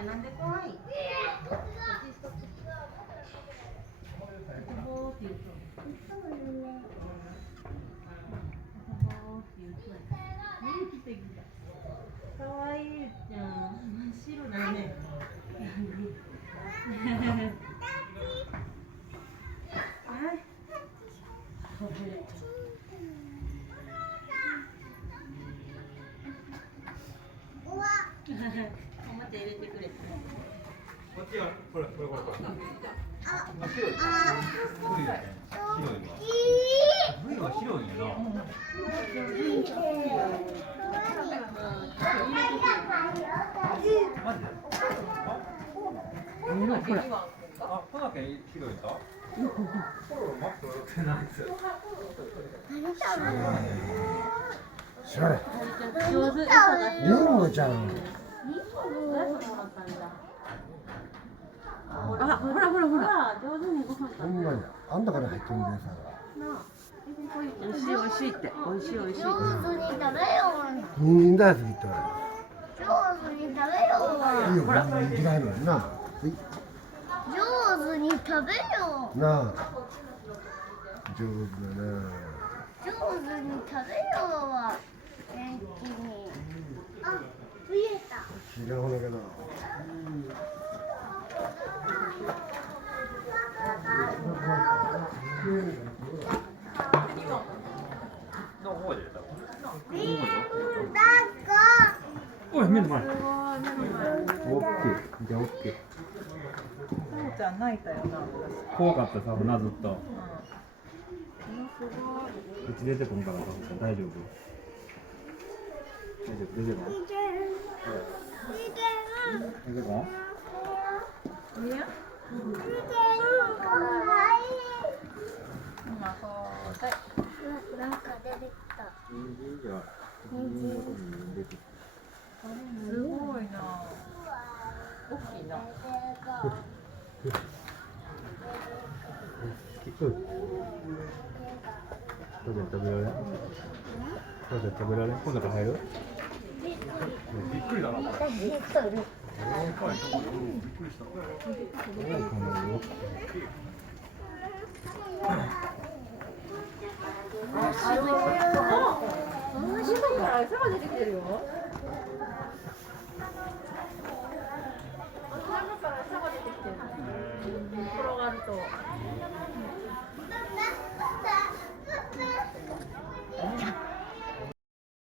いなんで怖い。ボーって言うと。かわいいじゃん。真っ白だね。はい。おもちゃ入れてくれて。こっちはこれ。白い。ブイは白いんやな。マジで？あ、こんだけ白いんだ。それ。上手。リンゴちゃん。あ、ほら。上手にご飯食べる。ほんまにあんたから入ってるんですから。美味しいって。美味しい。上手に食べよ人間大好きって言わう。上手に食べよう。れる。いいよ、嫌いのにな。上手に食べよう。なあ。上手だな。上手に食べようわ。元気に。あ、増えた。違うんだけど。おい、目の前。オッケー。じゃあオッケー。さおちゃん泣いたよな。怖かったさ、なずっと。うち出てこんからさ、大丈夫。出てこん。出てこん。いや。なんか出てきた。すごいな。大きいな。食べられん？こん中入る？びっくりだな。これ。餌が出てきてるよ。頭から餌が出てきてる。転がると。